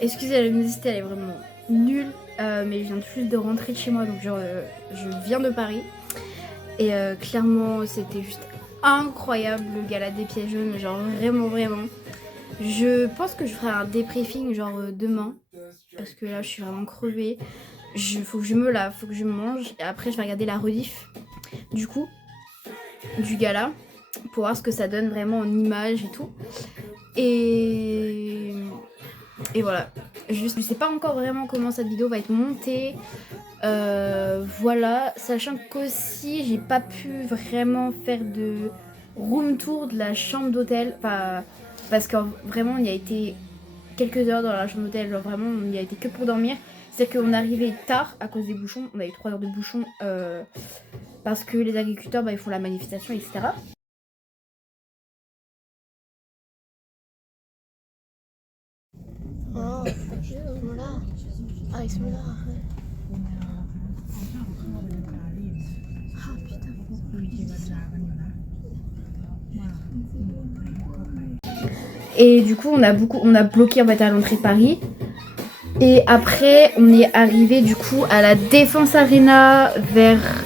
Excusez la luminosité, elle est vraiment nulle, mais je viens juste de rentrer de chez moi, donc genre je viens de Paris. Et clairement c'était juste incroyable le gala des pièges jaunes, genre vraiment vraiment. Je pense que je ferai un débriefing genre demain, parce que là je suis vraiment crevée. Faut que je me lave, faut que je mange, et après je vais regarder la rediff du coup du gala pour voir ce que ça donne vraiment en images et tout. Et voilà, je sais pas encore vraiment comment cette vidéo va être montée. Voilà, sachant qu'aussi j'ai pas pu vraiment faire de room tour de la chambre d'hôtel, enfin, parce que vraiment il y a été quelques heures dans la chambre d'hôtel, genre vraiment on y a été que pour dormir. C'est-à-dire qu'on arrivait tard à cause des bouchons, on a eu 3 heures de bouchons parce que les agriculteurs ils font la manifestation, etc. Oh, bismillah. Ah, bismillah. Ah, putain. Et du coup on a bloqué en fait à l'entrée de Paris. Et après on est arrivé du coup à la Défense Arena vers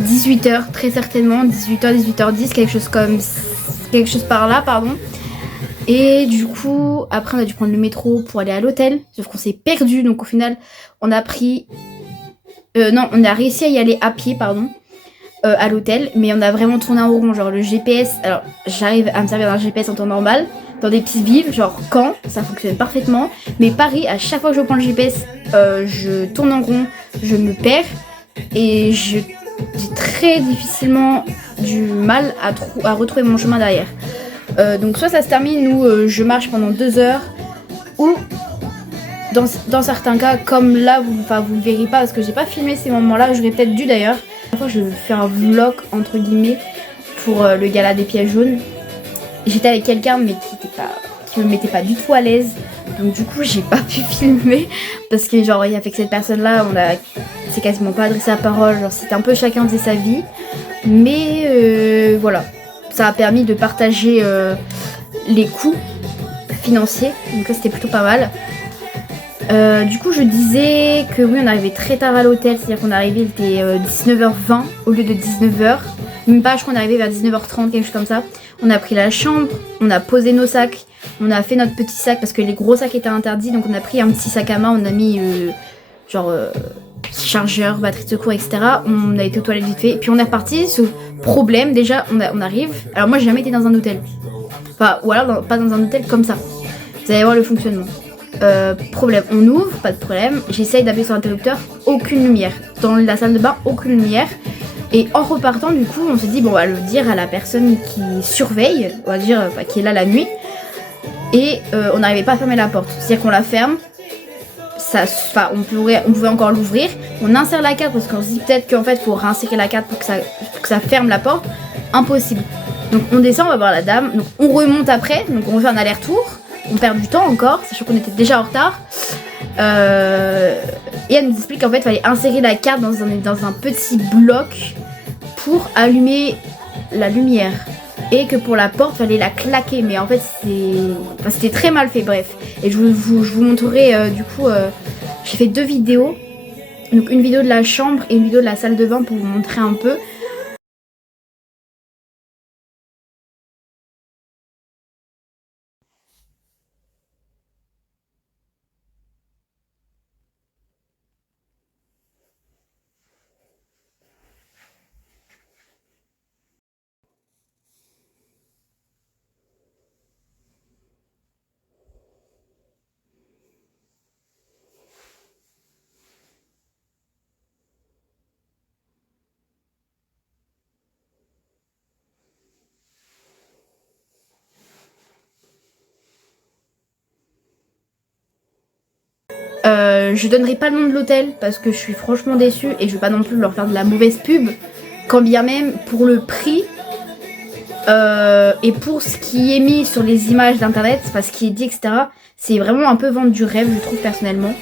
18h très certainement, 18h, 18h10, quelque chose par là, pardon. Et du coup, après on a dû prendre le métro pour aller à l'hôtel, sauf qu'on s'est perdu, donc au final on a pris... non, on a réussi à y aller à pied, pardon, à l'hôtel, mais on a vraiment tourné en rond, genre le GPS, alors j'arrive à me servir d'un GPS en temps normal, dans des petites villes, genre Caen, ça fonctionne parfaitement, mais Paris, à chaque fois que je prends le GPS, je tourne en rond, je me perds, et j'ai très difficilement du mal à retrouver mon chemin derrière. Donc soit ça se termine où je marche pendant 2 heures, ou dans certains cas, comme là, vous le verrez pas parce que j'ai pas filmé ces moments-là, j'aurais peut-être dû d'ailleurs. La fois, je fais un vlog entre guillemets pour le gala des pièges jaunes. J'étais avec quelqu'un mais qui me mettait pas du tout à l'aise, donc du coup j'ai pas pu filmer parce que genre avec cette personne-là, c'est quasiment pas adressé la parole, genre c'était un peu chacun faisait sa vie, mais voilà, ça a permis de partager les coûts financiers, donc ça c'était plutôt pas mal. Du coup je disais que oui on arrivait très tard à l'hôtel, c'est-à-dire qu'on arrivait, il était 19h20 au lieu de 19h, même pas, je crois qu'on arrivait vers 19h30, quelque chose comme ça. On a pris la chambre, on a posé nos sacs, on a fait notre petit sac parce que les gros sacs étaient interdits, donc on a pris un petit sac à main, on a mis chargeur, batterie de secours, etc. On a été aux toilettes vite fait, et puis on est reparti. Ce problème, déjà on arrive, alors moi j'ai jamais été dans un hôtel, enfin ou alors pas dans un hôtel comme ça, vous allez voir le fonctionnement. Problème, on ouvre, pas de problème, j'essaye d'appuyer sur l'interrupteur, aucune lumière. Dans la salle de bain, aucune lumière. Et en repartant, du coup, on s'est dit, bon, on va le dire à la personne qui surveille, on va dire, qui est là la nuit. Et on n'arrivait pas à fermer la porte. C'est-à-dire qu'on la ferme, on pouvait encore l'ouvrir. On insère la carte parce qu'on se dit peut-être qu'en fait, il faut réinsérer la carte pour que ça ferme la porte. Impossible. Donc on descend, on va voir la dame. Donc on remonte après, donc on fait un aller-retour. On perd du temps encore, sachant qu'on était déjà en retard. Et elle nous explique qu'en fait, il fallait insérer la carte dans un petit bloc pour allumer la lumière. Et que pour la porte, il fallait la claquer. Mais en fait, c'était très mal fait, bref. Et je vous montrerai, du coup, j'ai fait 2 vidéos. Donc une vidéo de la chambre et une vidéo de la salle de bain pour vous montrer un peu. Je donnerai pas le nom de l'hôtel parce que je suis franchement déçue et je veux pas non plus leur faire de la mauvaise pub, quand bien même pour le prix et pour ce qui est mis sur les images d'internet, parce qu'il est dit, etc. C'est vraiment un peu vendre du rêve, je trouve personnellement.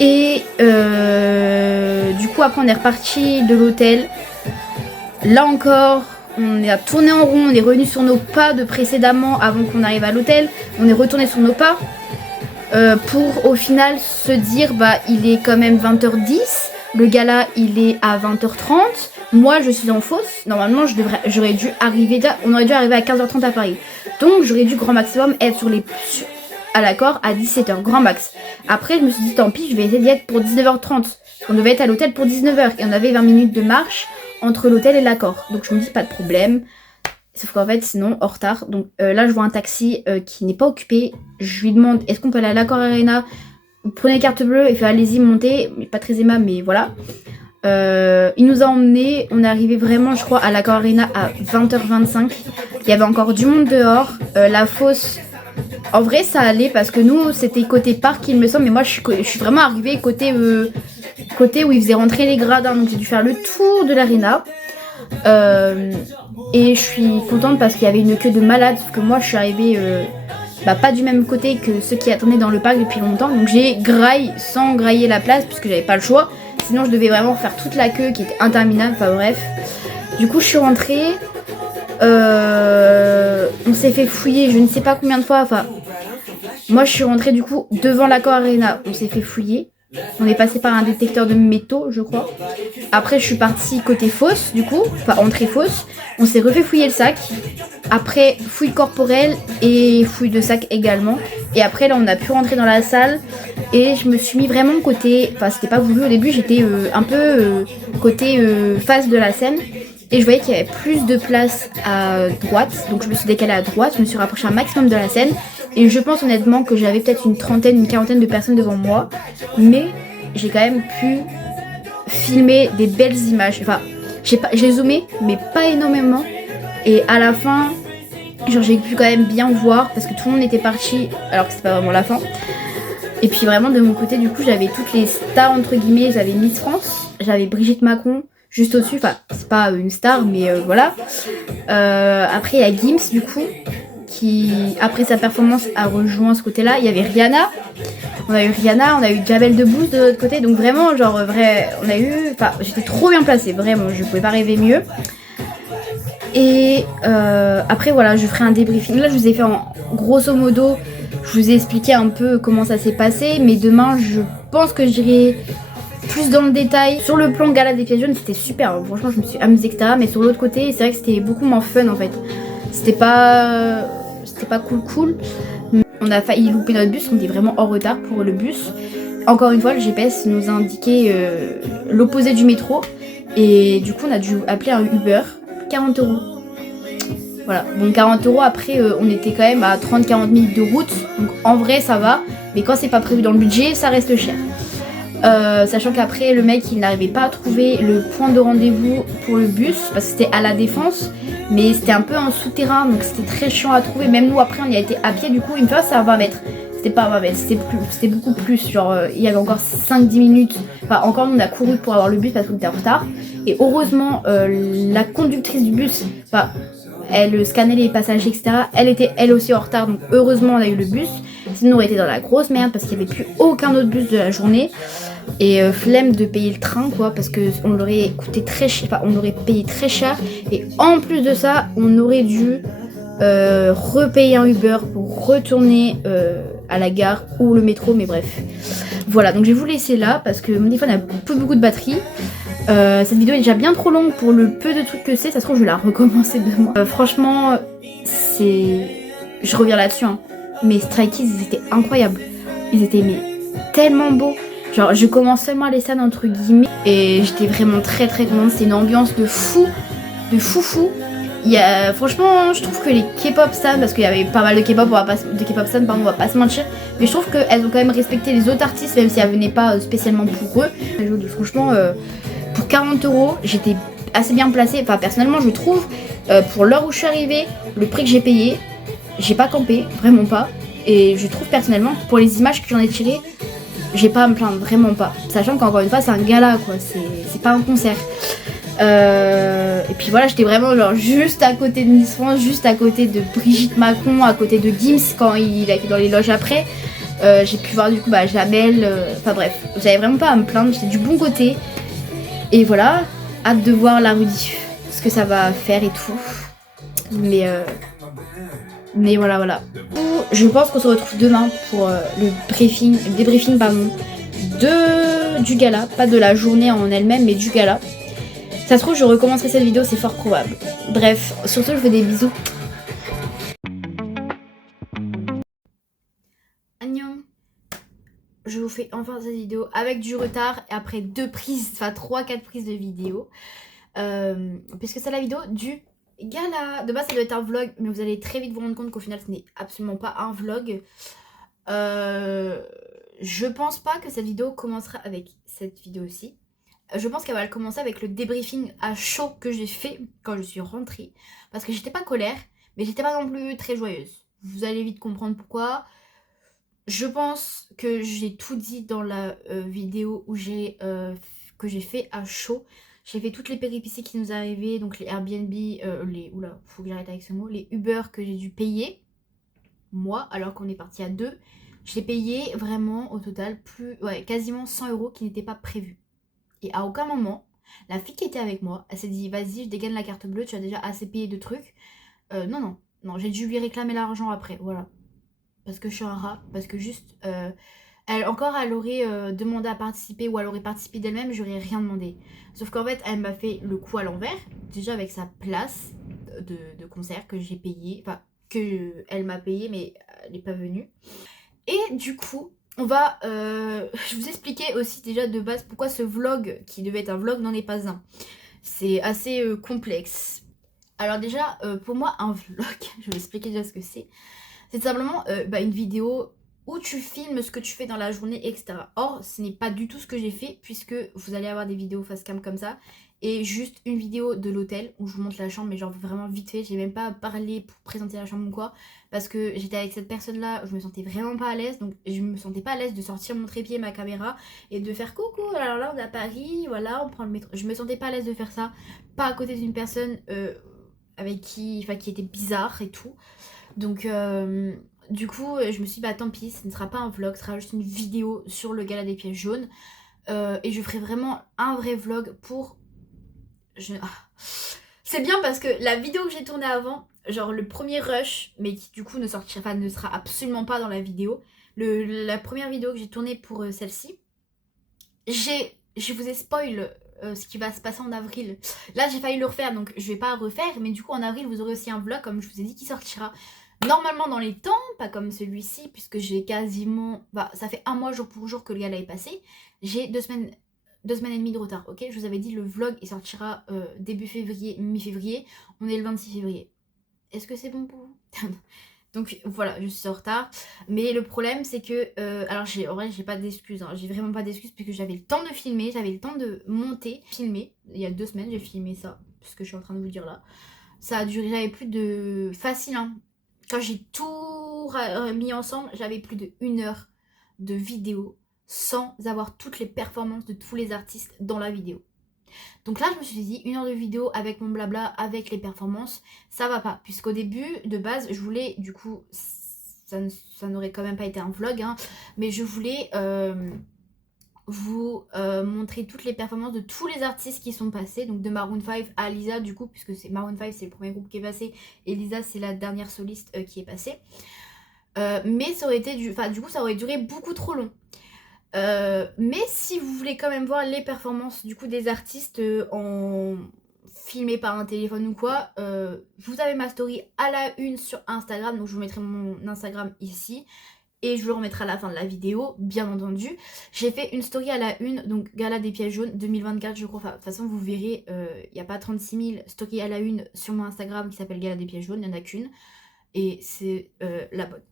Et du coup après on est reparti de l'hôtel. Là encore On a tourné en rond, on est revenu sur nos pas de précédemment avant qu'on arrive à l'hôtel. On est retourné sur nos pas pour au final se dire bah il est quand même 20h10. Le gala il est à 20h30. Moi je suis en fausse. Normalement j'aurais dû arriver, on aurait dû arriver à 15h30 à Paris. Donc j'aurais dû grand maximum être à l'accord à 17h, grand max. Après je me suis dit tant pis, je vais essayer d'y être pour 19h30. On devait être à l'hôtel pour 19h et on avait 20 minutes de marche entre l'hôtel et l'accord. Donc je me dis pas de problème. Sauf qu'en fait sinon en retard. Donc là je vois un taxi qui n'est pas occupé. Je lui demande est-ce qu'on peut aller à l'accord Arena. Vous prenez carte bleue et fait allez-y montez. Pas très aimable mais voilà. Il nous a emmenés. On est arrivé vraiment je crois à l'accord Arena à 20h25. Il y avait encore du monde dehors. La fosse. En vrai ça allait parce que nous c'était côté parc il me semble. Mais moi je suis vraiment arrivée côté où ils faisaient rentrer les gradins. Donc j'ai dû faire le tour de l'arena. Et je suis contente parce qu'il y avait une queue de malade. Sauf que moi je suis arrivée pas du même côté que ceux qui attendaient dans le parc depuis longtemps. Donc j'ai graillé sans grailler la place puisque j'avais pas le choix. Sinon je devais vraiment faire toute la queue qui était interminable. Enfin bref. Du coup je suis rentrée. On s'est fait fouiller je ne sais pas combien de fois. Enfin moi je suis rentrée du coup devant l'accord Arena. On s'est fait fouiller. On est passé par un détecteur de métaux, je crois. Après, je suis partie côté fosse, du coup. Enfin, entrée fosse. On s'est refait fouiller le sac. Après, fouille corporelle et fouille de sac également. Et après, là, on a pu rentrer dans la salle. Et je me suis mis vraiment côté... Enfin, c'était pas voulu au début. J'étais un peu côté face de la scène. Et je voyais qu'il y avait plus de place à droite. Donc, je me suis décalée à droite. Je me suis rapprochée un maximum de la scène. Et je pense honnêtement que j'avais peut-être une trentaine, une quarantaine de personnes devant moi. Mais j'ai quand même pu filmer des belles images. Enfin, j'ai zoomé, mais pas énormément. Et à la fin, genre j'ai pu quand même bien voir parce que tout le monde était parti alors que c'est pas vraiment la fin. Et puis vraiment de mon côté, du coup, j'avais toutes les stars entre guillemets. J'avais Miss France, j'avais Brigitte Macron juste au-dessus. Enfin, c'est pas une star, mais voilà. Après, il y a Gims du coup. Qui, après sa performance, a rejoint ce côté-là. Il y avait Rihanna. On a eu Rihanna, on a eu Jamel Debbouze de l'autre côté. Donc vraiment, genre, on a eu... Enfin, j'étais trop bien placée, vraiment. Je pouvais pas rêver mieux. Et après, voilà, je ferai un débriefing. Là, je vous ai fait en grosso modo... Je vous ai expliqué un peu comment ça s'est passé. Mais demain, je pense que j'irai plus dans le détail. Sur le plan Gala des Pièces jaunes, c'était super. Franchement, je me suis amusée, etc. Mais sur l'autre côté, c'est vrai que c'était beaucoup moins fun, en fait. C'était pas cool. On a failli louper notre bus, on était vraiment en retard pour le bus. Encore une fois, le GPS nous a indiqué l'opposé du métro. Et du coup, on a dû appeler un Uber, 40 €. Voilà, bon 40 € après, on était quand même à 30-40 minutes de route. Donc en vrai, ça va. Mais quand c'est pas prévu dans le budget, ça reste cher. Sachant qu'après le mec il n'arrivait pas à trouver le point de rendez-vous pour le bus parce que c'était à la Défense mais c'était un peu en souterrain donc c'était très chiant à trouver. Même nous après on y a été à pied du coup une fois c'est à 20 mètres. C'était pas à 20 mètres, c'était beaucoup plus. Genre il y avait encore 5-10 minutes. Enfin encore nous on a couru pour avoir le bus parce qu'on était en retard. Et heureusement la conductrice du bus, enfin elle scannait les passagers etc. Elle était elle aussi en retard donc heureusement on a eu le bus. Sinon on aurait été dans la grosse merde parce qu'il n'y avait plus aucun autre bus de la journée. Et flemme de payer le train quoi parce que on l'aurait coûté très cher, enfin on aurait payé très cher et en plus de ça on aurait dû repayer un Uber pour retourner à la gare ou le métro mais bref. Voilà donc je vais vous laisser là parce que mon téléphone n'a plus beaucoup de batterie. Cette vidéo est déjà bien trop longue pour le peu de trucs que c'est, ça se trouve je vais la recommencer demain. Franchement je reviens là-dessus hein. Mais Stray Kids ils étaient incroyables, ils étaient tellement beaux. Genre je commence seulement les scènes entre guillemets et j'étais vraiment très contente, c'est une ambiance de fou. Il y a, franchement je trouve que les K-pop stars, parce qu'il y avait pas mal de K-pop stars, on va pas se mentir, mais je trouve qu'elles ont quand même respecté les autres artistes même si elles venaient pas spécialement pour eux. Franchement pour 40 € j'étais assez bien placée, enfin personnellement je trouve, pour l'heure où je suis arrivée, le prix que j'ai payé, j'ai pas campé, vraiment pas, et je trouve personnellement pour les images que j'en ai tirées, j'ai pas à me plaindre, vraiment pas. Sachant qu'encore une fois c'est un gala quoi, c'est pas un concert. Et puis voilà, j'étais vraiment genre juste à côté de Miss France, juste à côté de Brigitte Macron, à côté de Gims quand il a été dans les loges après. J'ai pu voir du coup Jamel, enfin bref, j'avais vraiment pas à me plaindre, j'étais du bon côté. Et voilà, hâte de voir la rediff ce que ça va faire et tout. Mais voilà. Je pense qu'on se retrouve demain pour le débriefing du gala, pas de la journée en elle-même, mais du gala. Ça se trouve, je recommencerai cette vidéo, c'est fort probable. Bref, sur ce, je vous fais des bisous. Agnon. Je vous fais enfin cette vidéo avec du retard et après 3-4 prises de vidéo. Puisque c'est la vidéo du gala. De base, ça doit être un vlog, mais vous allez très vite vous rendre compte qu'au final, ce n'est absolument pas un vlog. Je pense pas que cette vidéo commencera avec cette vidéo-ci. Je pense qu'elle va commencer avec le débriefing à chaud que j'ai fait quand je suis rentrée. Parce que j'étais pas colère, mais j'étais pas non plus très joyeuse. Vous allez vite comprendre pourquoi. Je pense que j'ai tout dit dans la vidéo que j'ai fait à chaud. J'ai fait toutes les péripéties qui nous arrivaient, donc les Airbnb, faut que j'arrête avec ce mot, les Uber que j'ai dû payer, moi, alors qu'on est parti à 2. Je l'ai payé vraiment au total quasiment 100 € qui n'étaient pas prévus. Et à aucun moment, la fille qui était avec moi, elle s'est dit vas-y, je dégaine la carte bleue, tu as déjà assez payé de trucs. Non, j'ai dû lui réclamer l'argent après, voilà. Parce que je suis un rat, parce que juste, elle aurait demandé à participer ou elle aurait participé d'elle-même, j'aurais rien demandé. Sauf qu'en fait, elle m'a fait le coup à l'envers, déjà avec sa place de concert que j'ai payé, enfin, que elle m'a payé, mais elle n'est pas venue. Et du coup, je vous expliquais aussi déjà de base pourquoi ce vlog, qui devait être un vlog, n'en est pas un. C'est assez complexe. Alors déjà, pour moi, un vlog, je vais expliquer déjà ce que c'est. C'est simplement une vidéo où tu filmes ce que tu fais dans la journée, etc. Or, ce n'est pas du tout ce que j'ai fait, puisque vous allez avoir des vidéos face cam comme ça, et juste une vidéo de l'hôtel où je vous montre la chambre, mais genre vraiment vite fait. J'ai même pas parlé pour présenter la chambre ou quoi, parce que j'étais avec cette personne-là, je me sentais vraiment pas à l'aise, donc je me sentais pas à l'aise de sortir mon trépied, ma caméra, et de faire coucou, alors là on est à Paris, voilà, on prend le métro. Je me sentais pas à l'aise de faire ça, pas à côté d'une personne qui était bizarre et tout. Donc, du coup, je me suis dit, bah tant pis, ce ne sera pas un vlog, ce sera juste une vidéo sur le gala des pièges jaunes. Et je ferai vraiment un vrai vlog pour. C'est bien parce que la vidéo que j'ai tournée avant, genre le premier rush, mais qui du coup ne sera absolument pas dans la vidéo. La première vidéo que j'ai tournée pour celle-ci, je vous ai spoil ce qui va se passer en avril. Là, j'ai failli le refaire, donc je vais pas refaire. Mais du coup, en avril, vous aurez aussi un vlog, comme je vous ai dit, qui sortira normalement dans les temps, pas comme celui-ci, puisque j'ai quasiment. Bah, ça fait un mois jour pour jour que le gala est passé. J'ai 2 semaines et demie de retard, ok. Je vous avais dit, le vlog, il sortira début février, mi-février. On est le 26 février. Est-ce que c'est bon pour vous? Donc voilà, je suis en retard. Mais le problème, c'est que. Alors, en vrai, j'ai pas d'excuses. Hein. J'ai vraiment pas d'excuses puisque j'avais le temps de filmer, j'avais le temps de monter, filmer. Il y a 2 semaines, j'ai filmé ça, ce que je suis en train de vous dire là. Ça a duré, j'avais plus de. Facile, hein. Quand j'ai tout mis ensemble, j'avais plus de 1 heure de vidéo sans avoir toutes les performances de tous les artistes dans la vidéo. Donc là, je me suis dit, 1 heure de vidéo avec mon blabla, avec les performances, ça va pas. Puisqu'au début, de base, je voulais, du coup, ça n'aurait quand même pas été un vlog, hein, mais je voulais vous montrer toutes les performances de tous les artistes qui sont passés. Donc de Maroon 5 à Lisa, du coup, puisque Maroon 5, c'est le premier groupe qui est passé, et Lisa, c'est la dernière soliste qui est passée. Mais ça aurait été du coup, ça aurait duré beaucoup trop long. Mais si vous voulez quand même voir les performances du coup des artistes filmées par un téléphone ou quoi, vous avez ma story à la une sur Instagram, donc je vous mettrai mon Instagram ici et je vous le remettrai à la fin de la vidéo, bien entendu. J'ai fait une story à la une, donc Gala des pièges jaunes 2024 je crois, enfin de toute façon vous verrez, il n'y a pas 36 000 stories à la une sur mon Instagram qui s'appelle Gala des pièges jaunes, il n'y en a qu'une et c'est la bonne.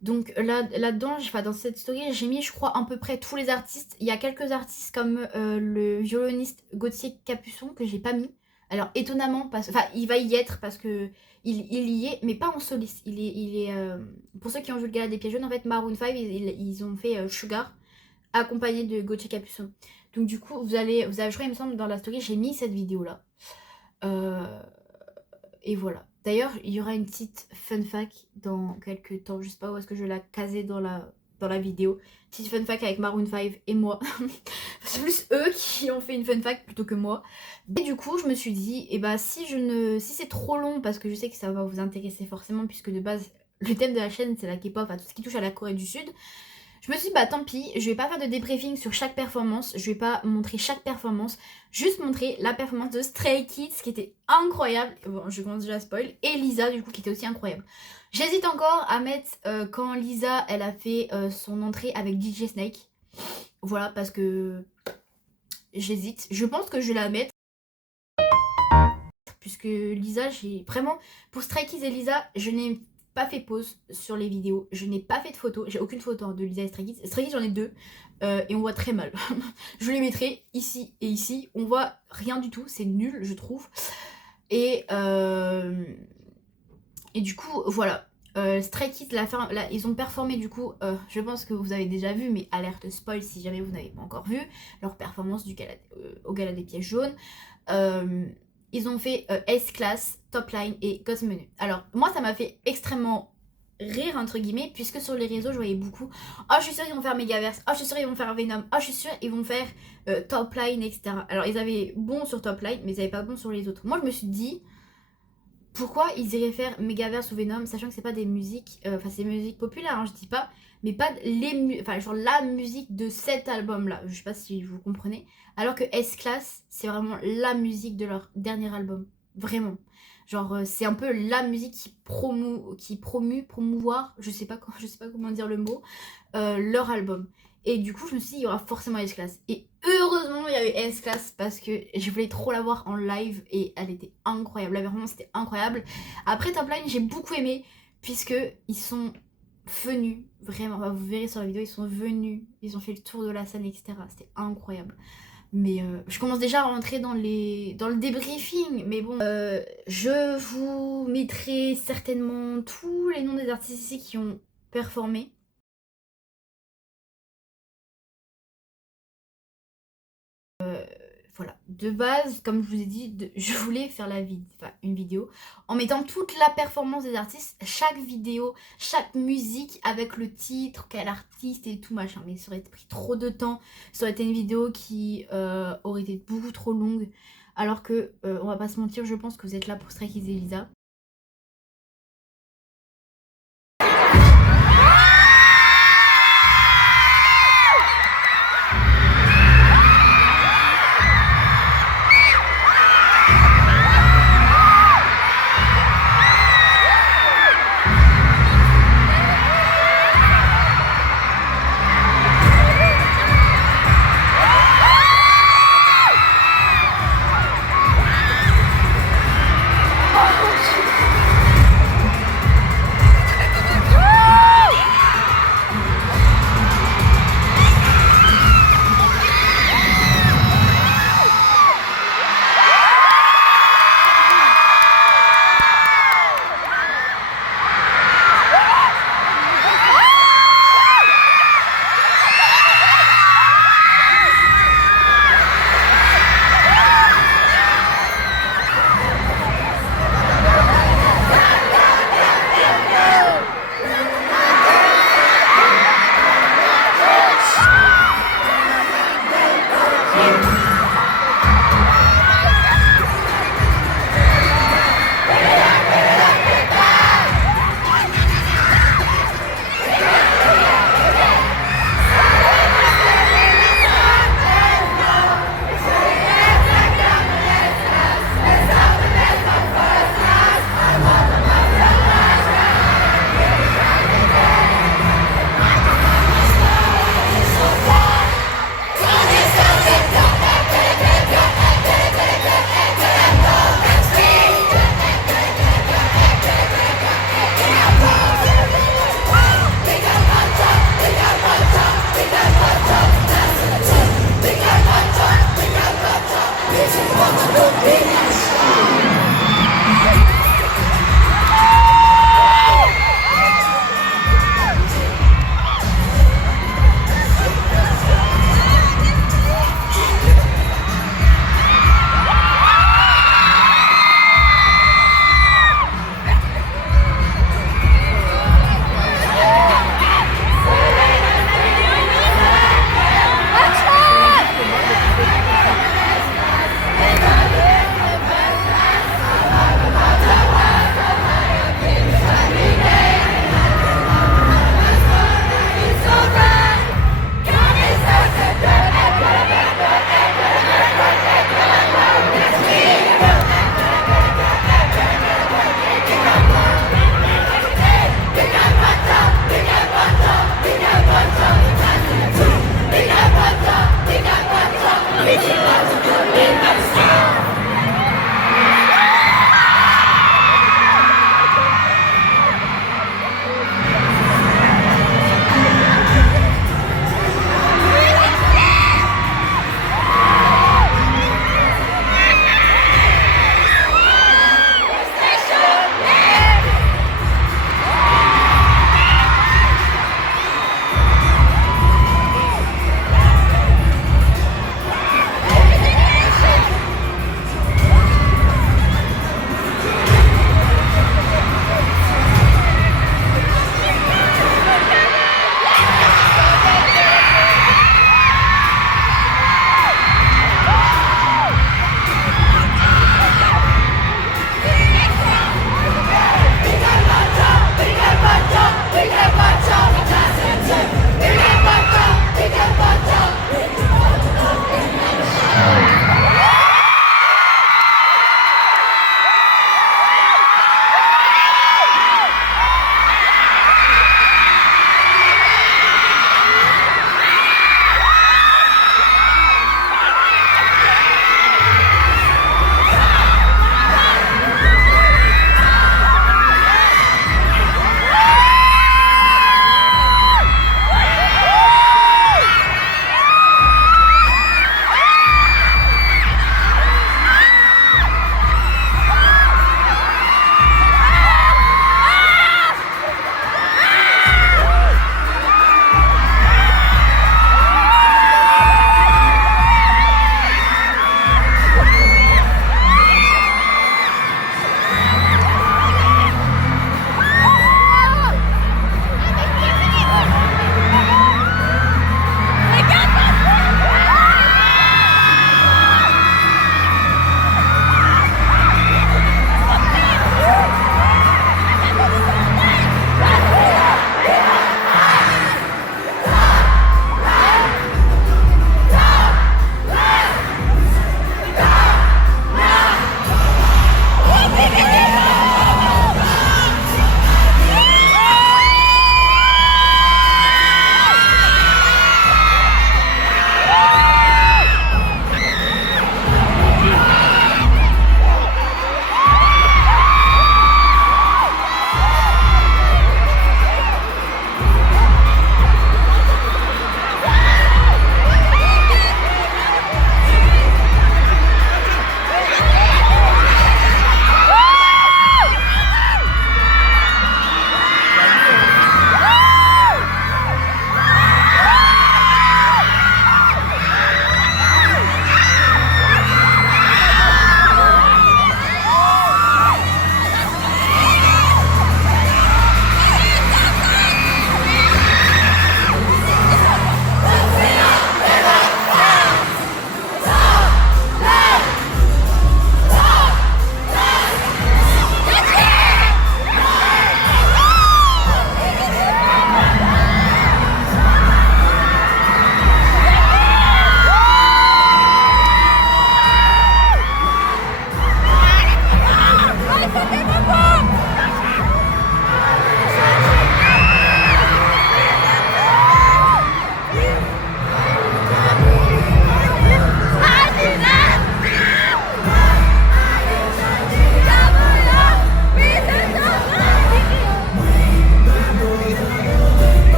Donc là-dedans, dans cette story, j'ai mis, je crois, à peu près tous les artistes. Il y a quelques artistes comme le violoniste Gauthier Capuçon que j'ai pas mis. Alors étonnamment, il va y être parce que il y est, mais pas en soliste. Pour ceux qui ont vu le gala des pieds jaunes, en fait, Maroon 5, ils ont fait Sugar accompagné de Gauthier Capuçon. Donc du coup, je crois, il me semble, dans la story, j'ai mis cette vidéo-là. Et voilà. D'ailleurs, il y aura une petite fun fact dans quelques temps. Je sais pas où est-ce que je vais la caser dans la dans la vidéo. Petite fun fact avec Maroon 5 et moi. C'est plus eux qui ont fait une fun fact plutôt que moi. Et du coup, je me suis dit, et bah si c'est trop long, parce que je sais que ça va vous intéresser forcément, puisque de base, le thème de la chaîne, c'est la K-pop, enfin, tout ce qui touche à la Corée du Sud. Je me suis dit, bah tant pis, je vais pas faire de débriefing sur chaque performance, je vais pas montrer chaque performance, juste montrer la performance de Stray Kids qui était incroyable. Bon, je commence déjà à spoil. Et Lisa, du coup, qui était aussi incroyable. J'hésite encore à mettre quand Lisa, elle a fait son entrée avec DJ Snake. Voilà, parce que j'hésite. Je pense que je vais la mettre. Puisque Lisa, j'ai vraiment... Pour Stray Kids et Lisa, je n'ai pas fait pause sur les vidéos. Je n'ai pas fait de photos. J'ai aucune photo de Lisa et Stray Kids. Stray Kids, j'en ai 2. Et on voit très mal. Je les mettrai ici et ici. On voit rien du tout. C'est nul, je trouve. Et du coup, voilà. Stray Kids, ils ont performé du coup, je pense que vous avez déjà vu, mais alerte spoil si jamais vous n'avez pas encore vu, leur performance au gala des pièges jaunes. Ils ont fait S-Class, Top Line et Gods Menu. Alors, moi, ça m'a fait extrêmement rire, entre guillemets, puisque sur les réseaux, je voyais beaucoup « Oh, je suis sûre, ils vont faire Megaverse. Oh, je suis sûre, ils vont faire Venom. Oh, je suis sûre, ils vont faire Top Line, etc. » Alors, ils avaient bon sur Top Line, mais ils n'avaient pas bon sur les autres. Moi, je me suis dit... Pourquoi ils iraient faire Megaverse ou Venom, sachant que c'est pas des musiques, enfin c'est des musiques populaires, hein, je dis pas, mais pas genre la musique de cet album-là, je sais pas si vous comprenez, alors que S-Class, c'est vraiment la musique de leur dernier album, vraiment. Genre c'est un peu la musique qui promouvoir, je sais pas comment dire le mot, leur album. Et du coup, je me suis dit, il y aura forcément S-Class. Et heureusement, il y avait S-Class parce que je voulais trop la voir en live et elle était incroyable. La performance était incroyable. Après Top Line, j'ai beaucoup aimé puisque ils sont venus, vraiment, vous verrez sur la vidéo, ils sont venus, ils ont fait le tour de la scène, etc. C'était incroyable. Mais je commence déjà à rentrer dans le débriefing. Mais bon, je vous mettrai certainement tous les noms des artistes ici qui ont performé. Voilà, de base, comme je vous ai dit, je voulais faire une vidéo en mettant toute la performance des artistes, chaque vidéo, chaque musique avec le titre, quel artiste et tout machin. Mais ça aurait pris trop de temps, ça aurait été une vidéo qui aurait été beaucoup trop longue. Alors que, on va pas se mentir, je pense que vous êtes là pour Stray Kids et Lisa.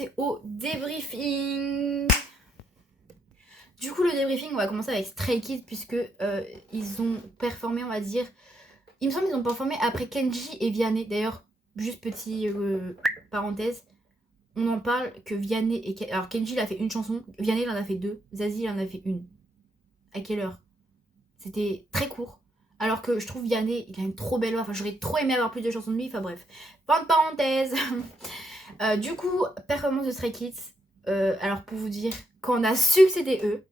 passer au débriefing. Du coup, le débriefing, on va commencer avec Stray Kids puisque ils ont performé, on va dire. Il me semble qu'ils ont performé après Kenji et Vianney. D'ailleurs, juste petit parenthèse, on en parle que Vianney et alors Kenji il a fait une chanson, Vianney il en a fait 2, Zazie il en a fait une. À quelle heure? C'était très court. Alors que je trouve Vianney, il a une trop belle voix. Enfin, j'aurais trop aimé avoir plus de chansons de lui. Enfin bref, fin de parenthèse. Du coup, performance de Stray Kids. Alors pour vous dire, quand on a su que c'était eux.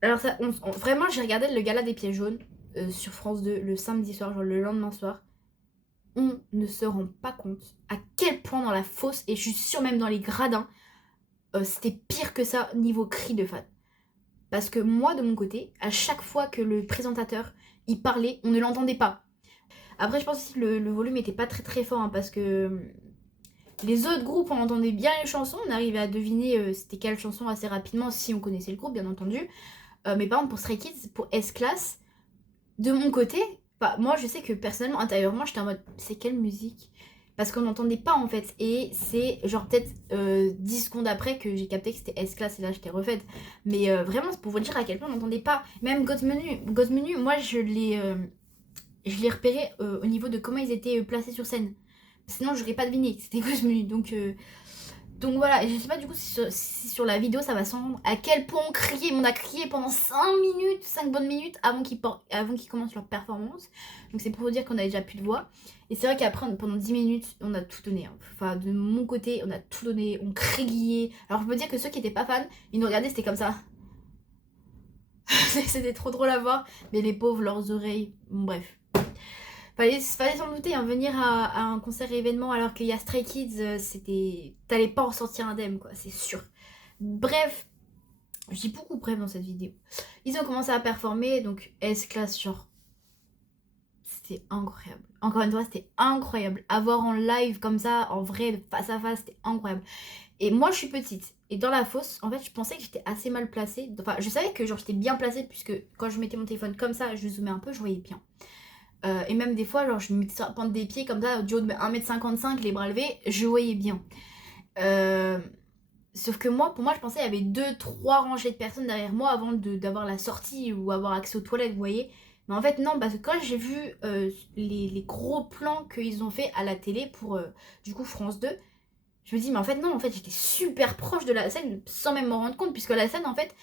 Alors ça, vraiment, j'ai regardé le gala des pieds jaunes sur France 2 le samedi soir, genre le lendemain soir. On ne se rend pas compte à quel point dans la fosse, et je suis sûre même dans les gradins, c'était pire que ça niveau cri de fan. Parce que moi, de mon côté, à chaque fois que le présentateur il parlait, on ne l'entendait pas. Après, je pense aussi que le volume était pas très très fort, hein, parce que les autres groupes, on entendait bien les chansons, on arrivait à deviner c'était quelle chanson assez rapidement, si on connaissait le groupe, bien entendu. Mais par exemple, pour Stray Kids, pour S-Class, de mon côté, bah, moi, je sais que personnellement, intérieurement, j'étais en mode, c'est quelle musique? Parce qu'on n'entendait pas, en fait. Et c'est genre peut-être 10 secondes après que j'ai capté que c'était S-Class et là, j'étais refaite. Mais vraiment, c'est pour vous dire à quel point on n'entendait pas. Même God's Menu, moi, je l'ai repéré au niveau de comment ils étaient placés sur scène. Sinon, j'aurais pas deviné que c'était God's Menu. Donc voilà, et je sais pas du coup si sur la vidéo ça va s'entendre à quel point on criait. On a crié pendant 5 bonnes minutes avant qu'ils commencent leur performance. Donc c'est pour vous dire qu'on avait déjà plus de voix. Et c'est vrai qu'après pendant 10 minutes on a tout donné. Hein. Enfin de mon côté on a tout donné, on criait. Alors je peux dire que ceux qui étaient pas fans, ils nous regardaient, c'était comme ça. C'était trop drôle à voir. Mais les pauvres, leurs oreilles, bon, bref. Fallait s'en douter, hein, venir à un concert événement alors qu'il y a Stray Kids, c'était. T'allais pas en sortir indemne, quoi, c'est sûr. Bref, je dis beaucoup bref dans cette vidéo. Ils ont commencé à performer, donc S-Class, genre. C'était incroyable. Encore une fois, c'était incroyable. À voir en live comme ça, en vrai, face à face, c'était incroyable. Et moi, je suis petite. Et dans la fosse, en fait, je pensais que j'étais assez mal placée. Enfin, je savais que genre j'étais bien placée, puisque quand je mettais mon téléphone comme ça, je zoomais un peu, je voyais bien. Et même des fois, genre, je me mettais sur la pointe des pieds comme ça, du haut de 1m55, les bras levés, je voyais bien. Sauf que moi, pour moi, je pensais qu'il y avait 2-3 rangées de personnes derrière moi avant d'avoir la sortie ou avoir accès aux toilettes, vous voyez. Mais en fait, non, parce que quand j'ai vu les gros plans qu'ils ont fait à la télé pour, du coup, France 2, je me dis, mais en fait, non, en fait, j'étais super proche de la scène sans même m'en rendre compte, puisque la scène, en fait,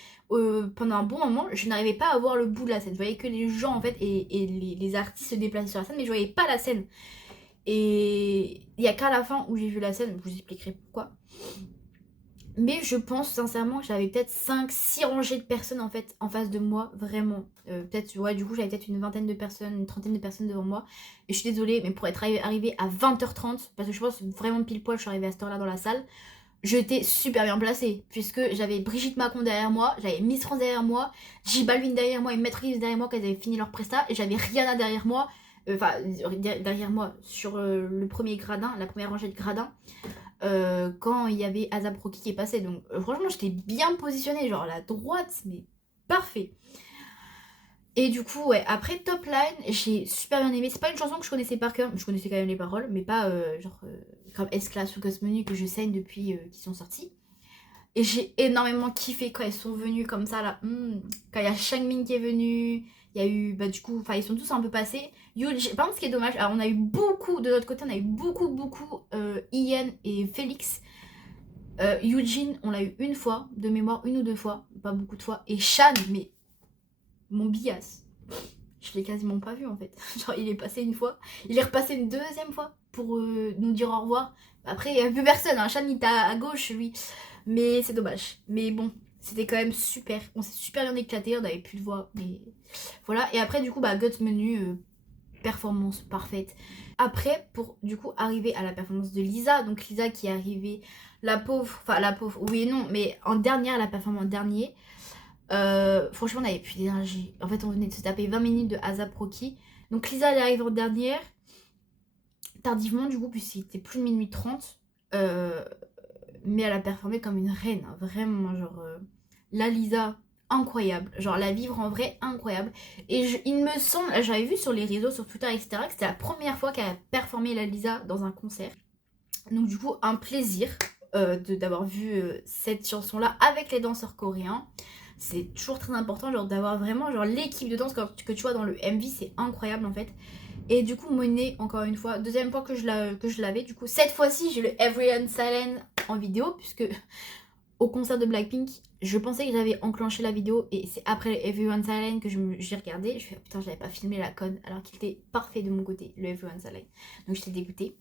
pendant un bon moment, je n'arrivais pas à voir le bout de la scène. Je voyais que les gens, en fait, et les artistes se déplaçaient sur la scène, mais je voyais pas la scène. Et il y a qu'à la fin où j'ai vu la scène, je vous expliquerai pourquoi. Mais je pense sincèrement que j'avais peut-être 5-6 rangées de personnes en fait en face de moi, vraiment. Peut-être, ouais, du coup j'avais peut-être une vingtaine de personnes, une trentaine de personnes devant moi. Et je suis désolée, mais pour être arrivée à 20h30, parce que je pense vraiment pile poil, je suis arrivée à cette heure-là dans la salle, j'étais super bien placée, puisque j'avais Brigitte Macron derrière moi, j'avais Miss France derrière moi, J Balvin derrière moi et Maître Gims derrière moi, qu'elles avaient fini leur presta, et j'avais Rihanna derrière moi, enfin derrière moi, sur le premier gradin, la première rangée de gradins. Quand il y avait A$AP Rocky qui est passé. Donc franchement j'étais bien positionnée, genre à la droite, mais parfait. Et du coup ouais, après Top Line, j'ai super bien aimé. C'est pas une chanson que je connaissais par cœur, je connaissais quand même les paroles, mais pas comme S-Class ou God's Menu que je saigne depuis qu'ils sont sortis. Et j'ai énormément kiffé quand ils sont venus comme ça là. Quand il y a Shangmin qui est venu, il y a eu, bah du coup, enfin ils sont tous un peu passés. Par contre ce qui est dommage, alors on a eu beaucoup, de notre côté on a eu beaucoup Ian et Félix. Eugene on l'a eu une fois, de mémoire une ou deux fois, pas beaucoup de fois. Et Shan, mais mon bias, je l'ai quasiment pas vu en fait. Genre il est passé une fois, il est repassé une deuxième fois pour nous dire au revoir. Après il y a plus personne, hein. Shan il était à gauche lui. Mais c'est dommage. Mais bon, c'était quand même super. On s'est super bien éclaté, on avait plus de voix. Mais voilà. Et après, du coup, bah, God's Menu, performance parfaite. Après, pour du coup arriver à la performance de Lisa. Donc Lisa qui est arrivée, la pauvre, oui et non, mais en dernière, la performance dernier. Franchement, on avait plus d'énergie. En fait, on venait de se taper 20 minutes de A$AP Rocky. Donc Lisa, elle arrive en dernière. Tardivement, du coup, puisqu'il était plus de minuit 30. Mais elle a performé comme une reine, hein, vraiment, genre, la Lisa, incroyable, genre la vivre en vrai, incroyable. Et il me semble, j'avais vu sur les réseaux, sur Twitter, etc., que c'était la première fois qu'elle a performé la Lisa dans un concert. Donc du coup, un plaisir, d'avoir vu cette chanson-là avec les danseurs coréens. C'est toujours très important, genre d'avoir vraiment genre l'équipe de danse que tu vois dans le MV, c'est incroyable en fait. Et du coup Monet, encore une fois, deuxième fois que je l'avais, du coup cette fois-ci j'ai le Everyone Silent en vidéo, puisque au concert de Blackpink, je pensais que j'avais enclenché la vidéo et c'est après le Everyone Silent que j'ai regardé. Je fais putain, je n'avais pas filmé la conne alors qu'il était parfait de mon côté, le Everyone Silent. Donc j'étais dégoûtée.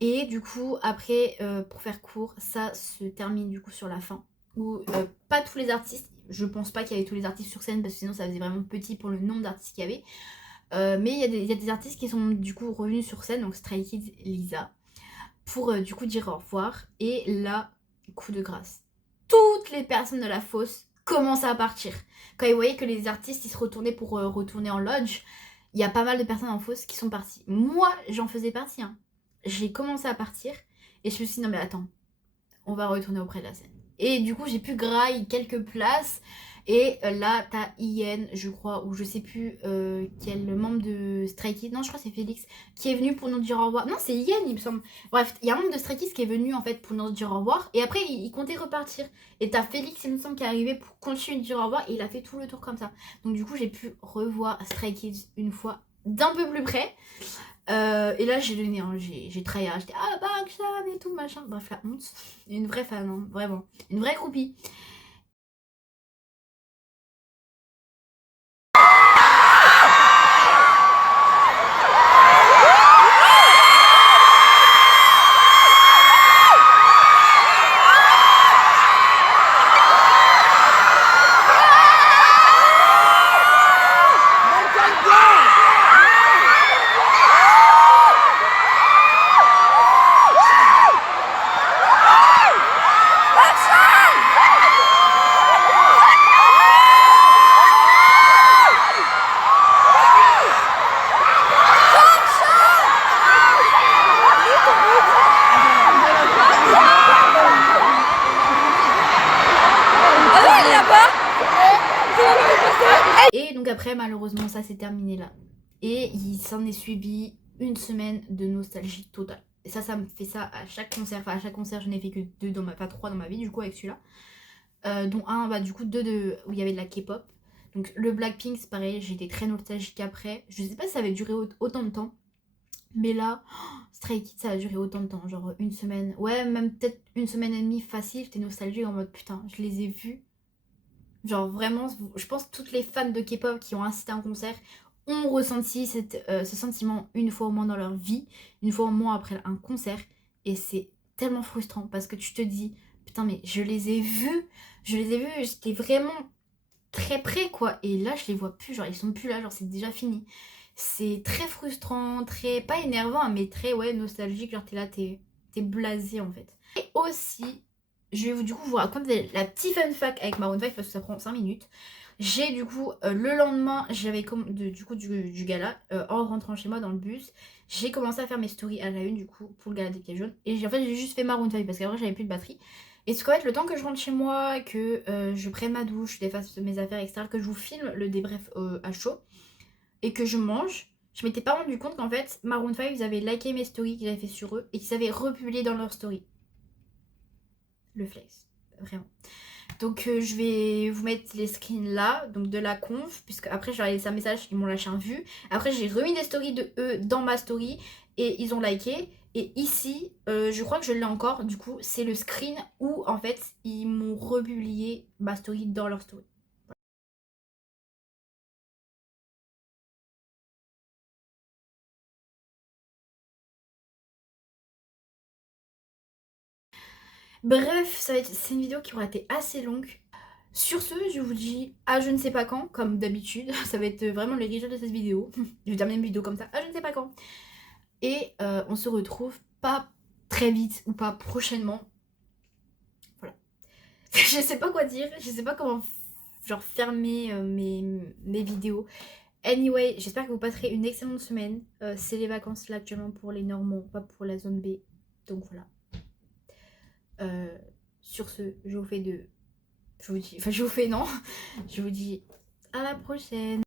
Et du coup, après, pour faire court, ça se termine du coup sur la fin. Où pas tous les artistes, je pense pas qu'il y avait tous les artistes sur scène parce que sinon ça faisait vraiment petit pour le nombre d'artistes qu'il y avait. Mais il y a des artistes qui sont du coup revenus sur scène, donc Stray Kids, Lisa, pour du coup dire au revoir. Et là, coup de grâce. Toutes les personnes de la fosse commençaient à partir. Quand ils voyaient que les artistes ils se retournaient pour retourner en lodge, il y a pas mal de personnes en fosse qui sont parties. Moi, j'en faisais partie. Hein. J'ai commencé à partir et je me suis dit non mais attends, on va retourner auprès de la scène. Et du coup, j'ai pu grailler quelques places. Et là, t'as Ian, je crois, ou je sais plus quel membre de Stray Kids. Non, je crois que c'est Félix qui est venu pour nous dire au revoir. Non, c'est Ian, il me semble. Bref, il y a un membre de Stray Kids qui est venu en fait pour nous dire au revoir. Et après, il comptait repartir. Et t'as Félix, il me semble, qui est arrivé pour continuer de dire au revoir. Et il a fait tout le tour comme ça. Donc, du coup, j'ai pu revoir Stray Kids une fois d'un peu plus près. Et là j'ai donné, hein, j'ai trahi, j'étais ah bah Action et tout machin, bref la honte, une vraie fan, hein, vraiment, une vraie groupie. Et donc après malheureusement ça s'est terminé là. Et il s'en est suivi une semaine de nostalgie totale. Et ça me fait ça à chaque concert. Enfin à chaque concert je n'ai fait que deux dans enfin 3 dans ma vie du coup avec celui-là. Dont un, bah du coup deux où il y avait de la K-pop. Donc le Blackpink c'est pareil, j'étais très nostalgique après. Je sais pas si ça avait duré autant de temps. Mais là, Stray Kids ça a duré autant de temps. Genre une semaine. Ouais même peut-être une semaine et demie facile. J'étais nostalgique en mode putain je les ai vus. Genre vraiment, je pense que toutes les fans de K-pop qui ont assisté à un concert ont ressenti ce sentiment une fois au moins dans leur vie, une fois au moins après un concert. Et c'est tellement frustrant parce que tu te dis, putain mais je les ai vus, j'étais vraiment très près quoi. Et là je les vois plus, genre ils sont plus là, genre c'est déjà fini. C'est très frustrant, très, pas énervant, hein, mais très ouais nostalgique, genre t'es blasé en fait. Et aussi, je vais du coup vous raconter la petite fun fact avec Maroon 5 parce que ça prend 5 minutes. J'ai du coup le lendemain, j'avais du coup du gala, en rentrant chez moi dans le bus, j'ai commencé à faire mes stories à la une du coup pour le gala des pieds jaunes. Et en fait j'ai juste fait Maroon 5 parce qu'après j'avais plus de batterie. Et ce qu'en fait le temps que je rentre chez moi, que je prenne ma douche, je défasse mes affaires etc, que je vous filme le débrief à chaud et que je mange, je m'étais pas rendu compte qu'en fait Maroon 5 ils avaient liké mes stories que j'avais fait sur eux et qu'ils avaient republié dans leurs stories. Le flex, vraiment. Donc je vais vous mettre les screens là, donc de la conf, puisque après j'ai laissé un message, ils m'ont lâché un vu. Après j'ai remis des stories de eux dans ma story et ils ont liké. Et ici, je crois que je l'ai encore, du coup c'est le screen où en fait ils m'ont republié ma story dans leur story. Bref, c'est une vidéo qui aura été assez longue. Sur ce, je vous dis à je ne sais pas quand, comme d'habitude. Ça va être vraiment le visuel de cette vidéo. Je vais terminer une vidéo comme ça, à je ne sais pas quand. Et on se retrouve pas très vite ou pas prochainement. Voilà. Je sais pas quoi dire, je sais pas comment genre fermer mes vidéos. Anyway, j'espère que vous passerez une excellente semaine. C'est les vacances là actuellement pour les Normands, pas pour la zone B. Donc voilà. Sur ce, je vous fais de... Je vous dis... Enfin, je vous fais non. Je vous dis à la prochaine.